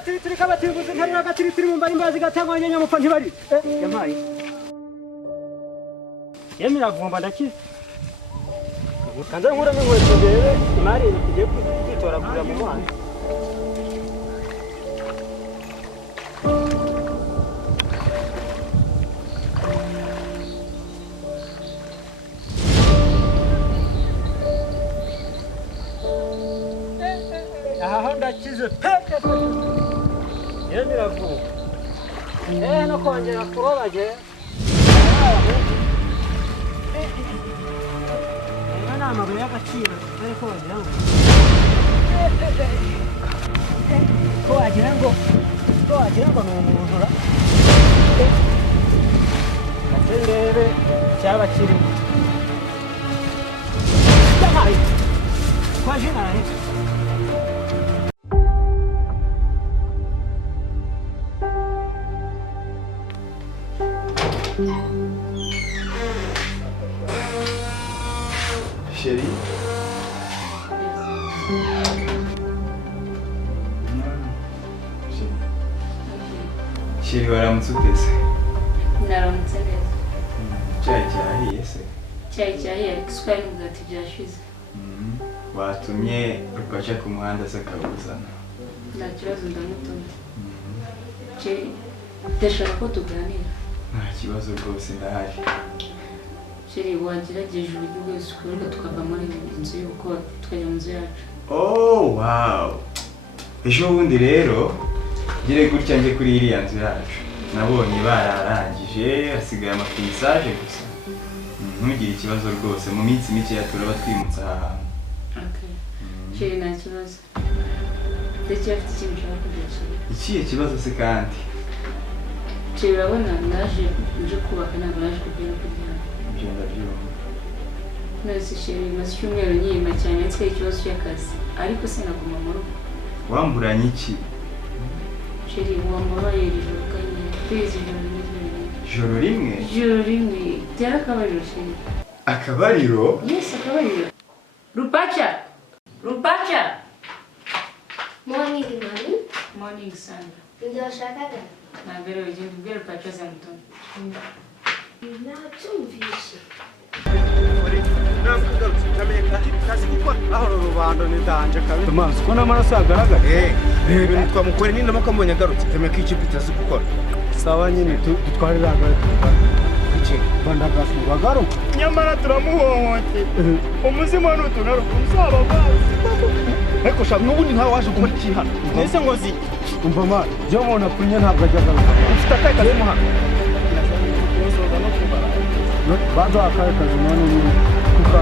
Agatiri kabatinguze ntari agatiri mu mbari imbazi gatangwa nyamupfa ntibari. Yamaye. Yemira vumba ndakize. Kanza nkura nkweto ndebe imari igiye kwitora kujya mu muhanda. Aha ndakize peke. Yemira vumba. No kongera kurobaje. Amabuye y'agaciro ariko wagira ngo ni umuntu ra ndebe cyaba kirimo yahaye kwaje nahe Chérie. Chérie, waramutse utese? Naramutse neza. Cyayi cyahiye se? Cyayi cyahiye ariko isukari n'umugati byashize. Watumye rupaca ku muhanda se akawuzana? Nta kibazo ndamutumye. Ndashaka ko tuganira. Nta kibazo rwose ndahari. Chérie, wagerageje uburyo bwose ukora tukava muri iyi nzu y'uko tukajya mu nzu yacu. Oh wow! Ejo bundi rero ngire gutya nje kuri iriya nzu yacu. Nabonye bararangije hasigaye amafinisage gusa. Ntugire ikibazo rwose mu minsi mike turaba twimutse aha hantu. Okay. Chérie, nta kibazo. Ndetse afite ikintu ushaka kugira. Ikihe kibazo se kandi? Chérie, urabona naje nje kubaka ntabwo naje kugira kugira. Nose chérie, maze icyumweru nyima cyane nse ikibazo cy'akazi ariko sinaguma mu rugo. Wamburanye iki? Chérie, wambaye ijoro kanye twezi Joro rimwe? Joro rimwe tera akabariro chérie. Akabariro? Yes, akabariro. Rupacha. Morning, mommy. Morning, Sandra. Ndio shakaga. Na vero ujye mbere Rupacha za mtoto. Natumvishe. kazi gukora aho rubando nidanje kabiri tumanze ko n'amaraso agaragara ibintu twamukore ni ndamaka mbonye agarutse temeka ikipe itazi gukora sawa nyine tutwarira iki bandagasu bagaruka nyamara turamuhohote umuzima n'utugaruka usaba bazi ariko sha n'ubundi ntawe waje gukora iki hano nese ngo zi umva ma byo mona kunye ntabwo ajya garuka ufite akaye kazi mu hano baza akaye kazi none nyine kuka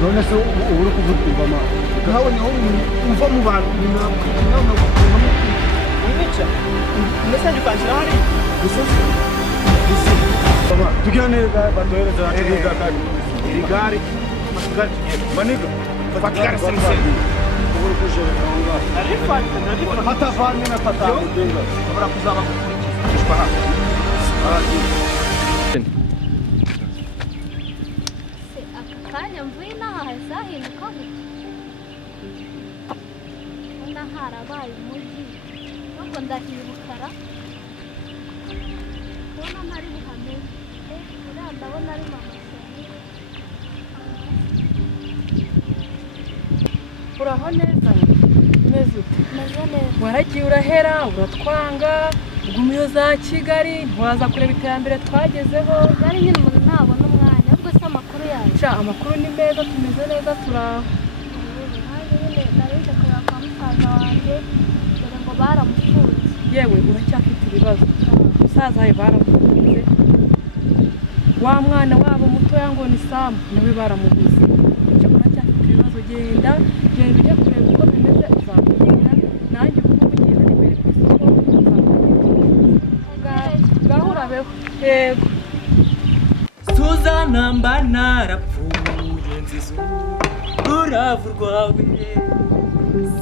none se uburi kuvuga ma nawe ni umva mu bantu Nicha. Message kanjira hari. Gusozi. Baba, tugane batohereza igare maniga. Bakigare sense. Uburi kuje ronga. Arifanya hata vani na pata. Abara kuzaba kukurikizwa hano. Akakanya mvuye naha zahinduka gute harabaye umujyi nubwo ndahibukara ubona ntari buhamenye uriya ndabona ari mama uraho neza umeze ute meze neza waragiye urahera uratwanga ugumiyo za Kigali ntiwaza kureba iterambere twagezeho bari nyine umuntu ntabona umwanya ahubwo se amakuru yacu amakuru ni meza tumeze neza turaho narinde kureba kwa musaza wanjye dore ngo baramufunze yewe uracyafite ibibazo musaza wawe baramufunze wa mwana wabo mutoya ngo ni Samu nawe baramuguze uracyafite ibibazo genda ujye kureba uko bimeze uzamubwira nanjye uko mugiye hari imbere ku isoko ngaho urabeho yego Suzana mba narapfuye nziza uravu rwawe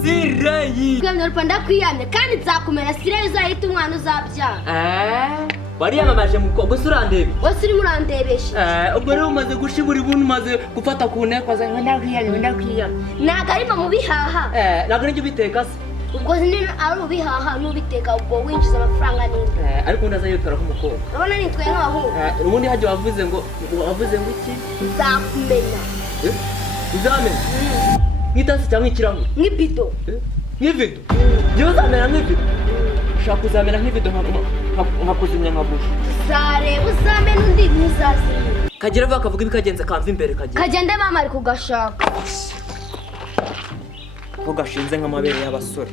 Sirayi Gwemye rupanda kwiyamye kandi nzakumera Sirayi uzahita umwana uzabyara wariyamamaje mu gusa urandebe wose uri murandebesha ubwo rero umaze gushibura ibuntu umaze gufata ku nteko za ndakwiyamye ntabwo ari mu bihaha ntabwo nijye ubiteka se ubwo nyine ari ubihaha n'ubiteka ubwo winjiza amafaranga ninde ariko ndaza yitwara nk'umukobwa urabona nitwaye nk'abahungu ubundi hajya wavuze ngo iki nzakumenya uzamenya nk'itasi cyangwa ikirahure nk'ibido nk'ivido njyewe uzamera nk'ivido ushaka kuzamera nk'ivido nkakuzimya nka buji uzareba uzamena undi ntuzazimya kagira vuba kavuga ibikagenze kamva imbere kagende mama ari kugashaka ko gashinze nk'amabere y'abasore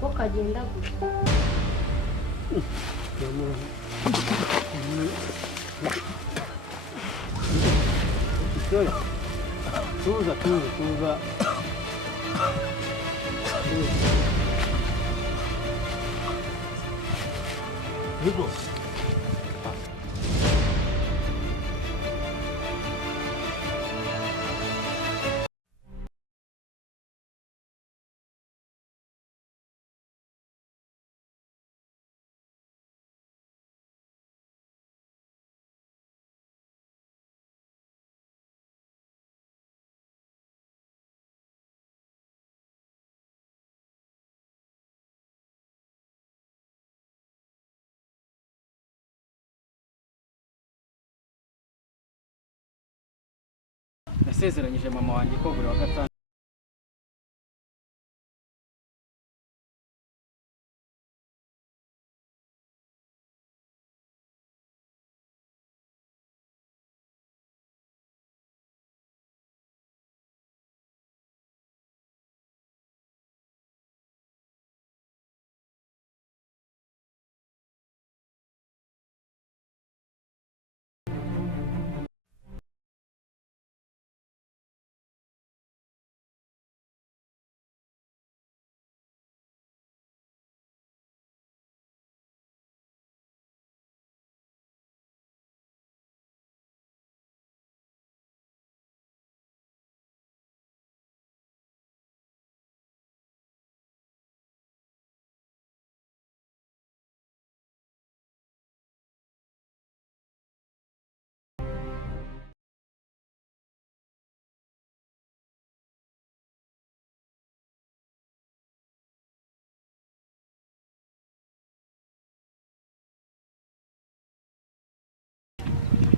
ko kagenda gusa tuza Hugo. Nasezeranyije mama wanjye ko buri wa gatanu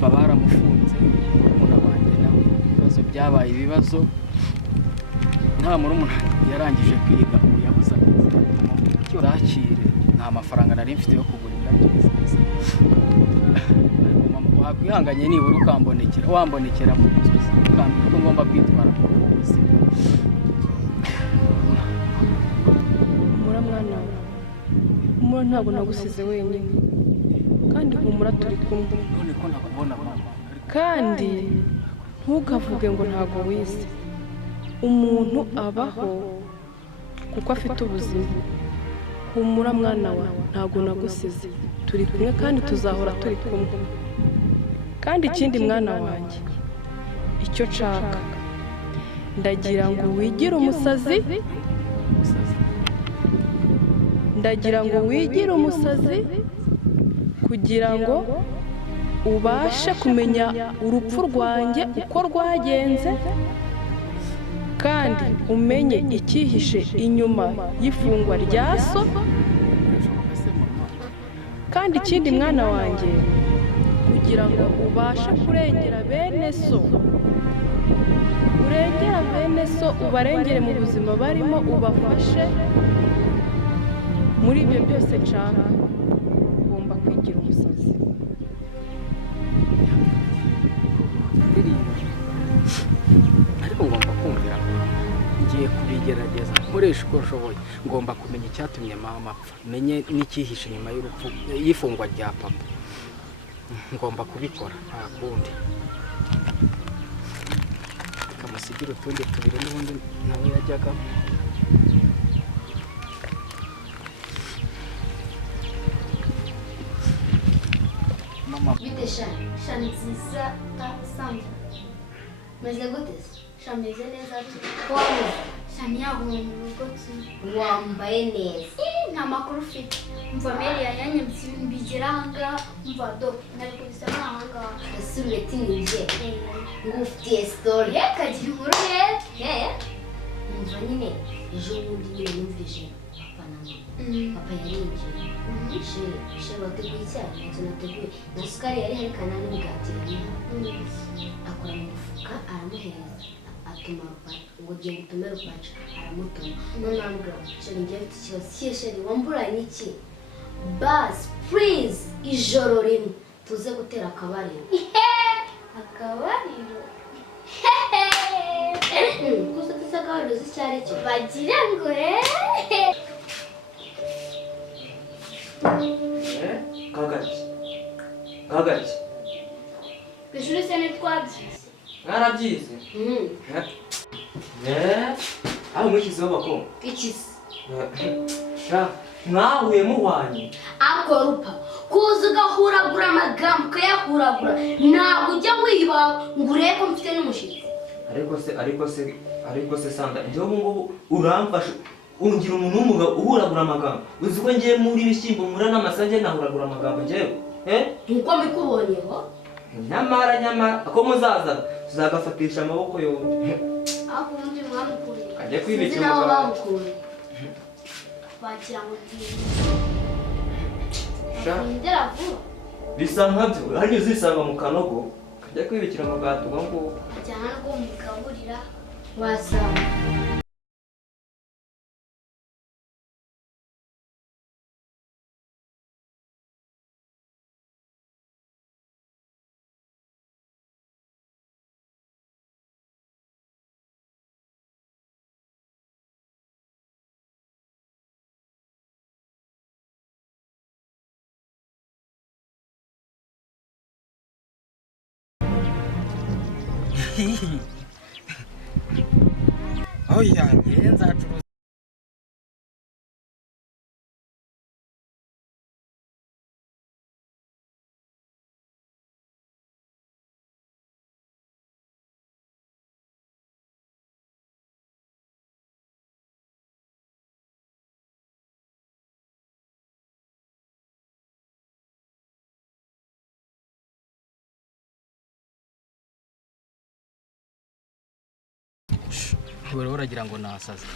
baramufunze murumuna wanjye nawe ibibazo byabaye ibibazo nta murumuna yarangije kwiga yabuze icyo rakire nta mafaranga nari mfite yo kugura indabyo nziza ariko mama wakwihanganye nibura wambonekera mu nzozi ukambwira ko ngomba kwitwara mu buzima mwana wawe ntabwo nagusize wenyine kandi humura turi kumwe none ko nakubona mama kandi ntukavuge ngo ntabwo wize umuntu abaho kuko afite ubuzima humura mwana wawe ntabwo nagusize turi kumwe kandi tuzahora turi kumwe kandi ikindi mwana wanjye icyo nshaka ndagira ngo wigire umusazi kugira ngo ubashe kumenya urupfu rwanjye uko rwagenze kandi umenye icyihishe inyuma y'ifungwa rya so kandi ikindi mwana wanjye kugira ngo ubashe kurengera bene so ubarengere mu buzima barimo ubafashe muri ibyo byose nshaka ugomba kwigira umusazi ariko ngomba kumvira ngiye kubigerageza nkoresha uko nshoboye ngomba kumenya icyatumye mama apfa menye n'icyihishe inyuma y'urupfu y'ifungwa rya papa ngomba kubikora nta kundi kamusigira utundi tubiri n'ubundi nawe yajyaga mama bite shani nziza tasanze meze gute shameze neza wameze cyane yaguye mu rugo wambaye neza nta makuru ufite umva meri yanyambitse ibintu bigera ahangaha umva do nari kubisa n'ahangaha ese ureti ninjye ngo ufitiye story kagira inkuru rero umva nyine ejo bundi nyine numvise papa na mama papa yarinjiye she wateguye icyayi ntacyo nateguye na sukari yari hari kana n'imigati akora mu mufuka aramuhereza atuma ngo ugiye gutume rupaca aramutuma none arambwira sheri ngiye mfite ikibazo kiye sheri wamburanye iki basi please ijoro rimwe tuze gutera akabariro akabariro kuko tuzi akabariro z'icyari cyo bagira ngo kagaki ku ishuri se ntitwabyize mwarabyize aho mwishyizeho bakoma ikisi mwahuye muhwanye akorupa kuza ugahuragura amagambo ukayahuragura ntabwo ujya wiba ngo urebe ko mfite n'umushyitsi ariko se sanda njyewe ubu ngubu uramfasha ungira umuntu w'umugabo uhuragura amagambo uzi ko ngiye muri ibishyimbo mura n'amasage nahuragura amagambo njyewe nkuko mbikubonyeho nyamara ko muzaza tuzagafatisha amaboko yombi aho undi mwamukuriye ajya kwibikira sinzi nabo bamukuriye bagira ngo ndindira vuba bisa nkabyo hanyuma uzisanga mu kanogo kajya kwibikira amagato ubwo ngubwo ajyana no mugaburira wasanga aho yanjye nzacuruza rero uragira ngo nasaze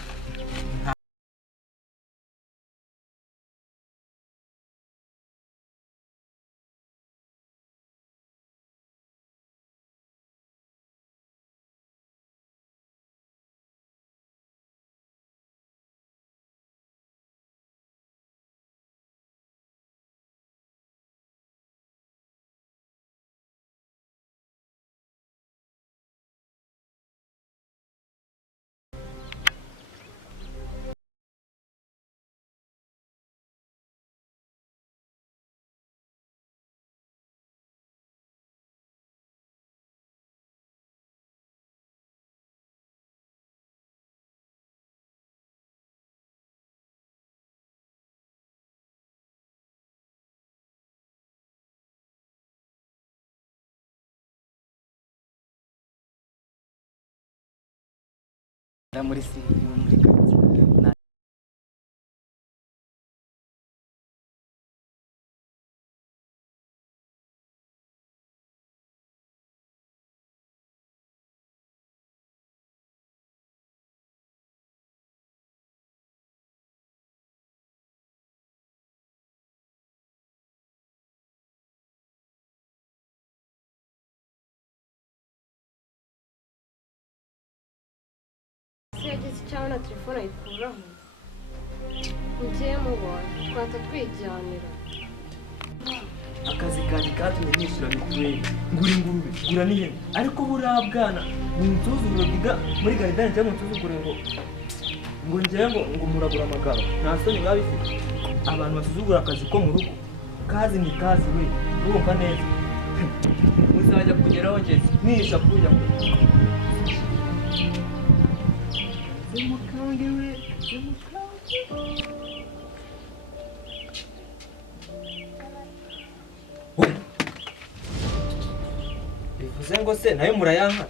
muri karitsiye yagize icyaha na telefone ayikuraho ugiye mubona twahita twijyanira akazi kanjye katumye nishyura mituweli ngura ingurube ngura n'ihene ariko buriya bwana munsuzugure bwiga muri garidani cyangwa munsuzugure ngo njyewe ngo muragura amagambo nta soni biba bifite abantu basuzugura akazi ko mu rugo kazi ni kazi we urumva neza muzajya kugeraho ngeze nisha kujya zimukange we zimukange bivuze ngo se nayo murayanka